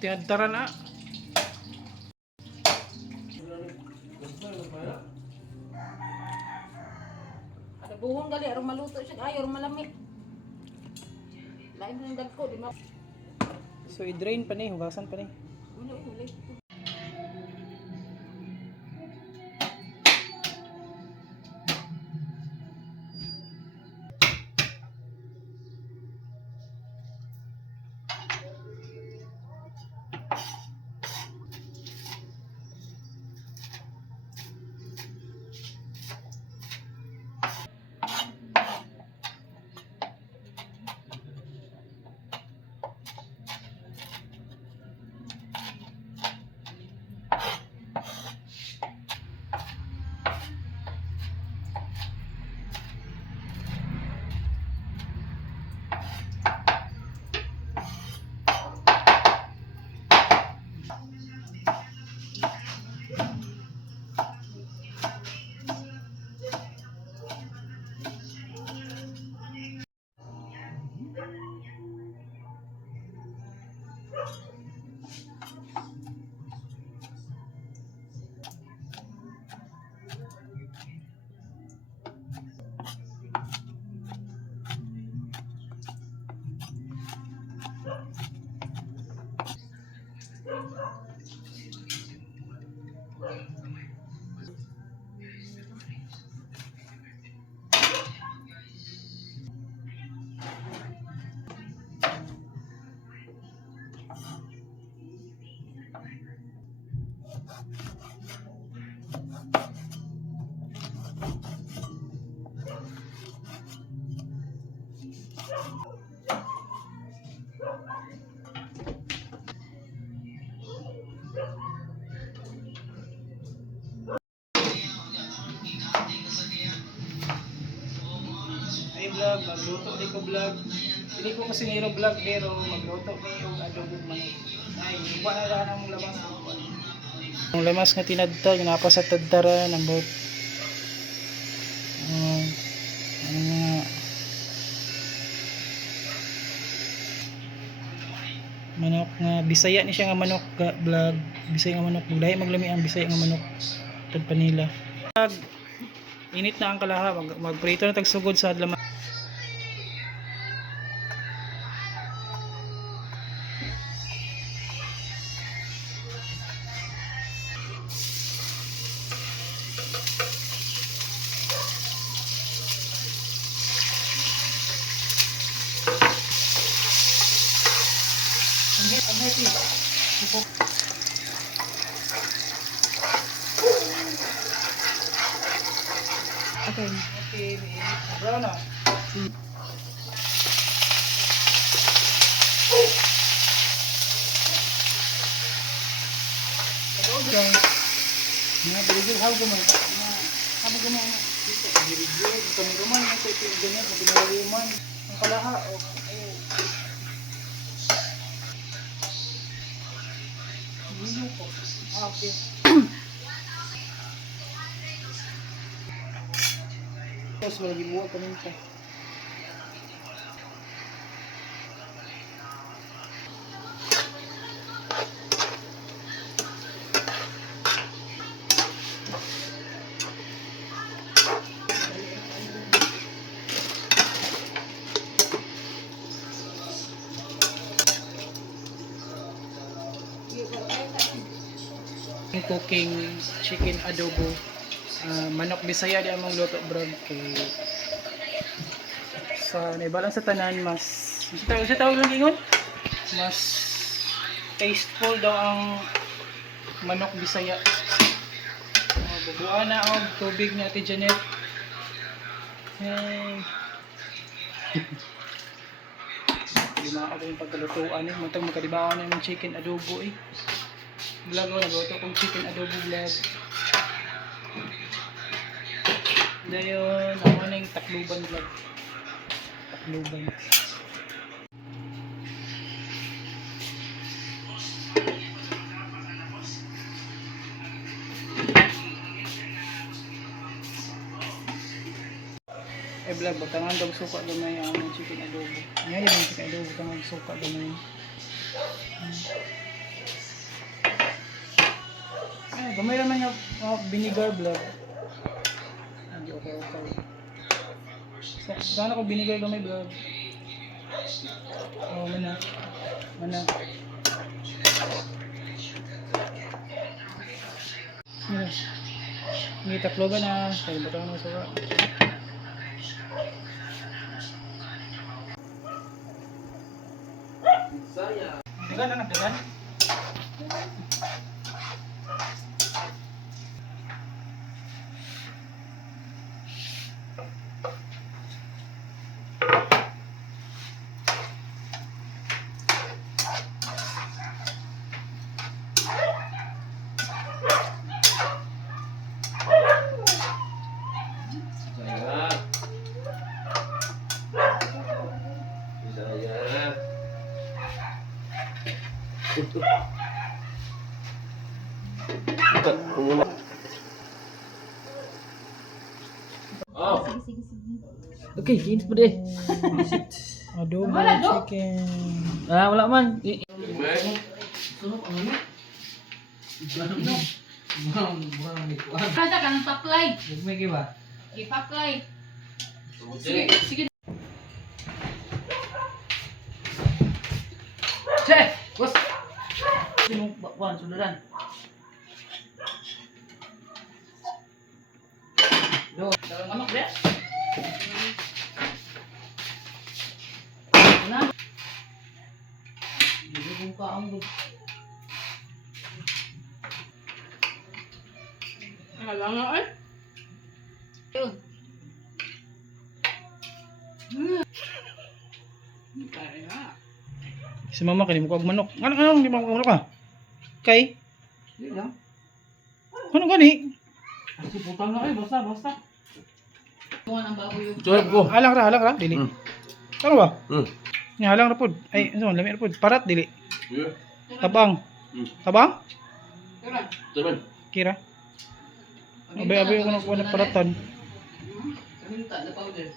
Tiyadtara na. Ada buhong gali aron maluto siya ay aron malami. Lain ng dagko di ma. So i-drain pa ni, hugasan pa ni. Uli. Ay vlog, magluto di ko vlog. Hindi ko kasi niro vlog pero magluto ni yung adobo manok. Ay, iba na lang ang lamas. Ang lamas nga tinadtad, napa sa tadtara ng bot. Ano nga manok nga Bisaya ni siya nga manok vlog. Bisaya nga manok, dahil maglami ang Bisaya nga manok. Tad panila. Init na ang kalaha, magprito na tagsugod sa lamas. Okay. Okay, brown na. Guys, na biligil how guman. Habo guman. Biligil kami guman sa ito ganyan sa pinalawiman. Ang kalaha o ayo. Okay. Tapos lagi buwa paminta. Cooking chicken adobo. Manok Bisaya di among luto brog kay sa naibalan sa tanan mas sa tawag lang ingon mas tasteful daw ang manok Bisaya. Bubuan na og tubig ni Ate Janet. Lima ako yung pagkalutuan eh. Matang makadibawan na yung chicken adobo eh. Vlog ko, nagluto kong chicken adobo vlog. Dayon, ako na yung takluban vlog. Takluban. Vlog, batangan daw suka gamay ang chicken adobo. Ngayon yung chicken adobo, batangan suka gamay. Ay, gamay naman yung vinegar vlog. Hindi, okay. Sana ko vinegar gamay vlog. Oh, mana. Mana. Ini takloban na. Kaya ba tayo sa Dagan anak, dagan. Okay, jeans pa deh. Adobo chicken. Ah, wala man. Kasa ka ng paklay. May kiba. Ipaklay. Sige, sige. Che, bos. Sino bakwan sundan? Do, dalam amak deh. Na. Hindi kong kaang do. Halanga ay. Yun. Kaya. Si mama kani mo kag manok. Ano di mo kag manok ka? Kay? Hindi lang. Ano gani? Kasi putang na kayo, basta. Tungan ang baboy yung. Joy ko. Halang ra dili. Ano ba? Ni halang ra pod. Ay, ano, lami ra pod. Parat dili. Tabang. Tabang? Tara. Kira. Abay ko na paratan. Kaminta na powder.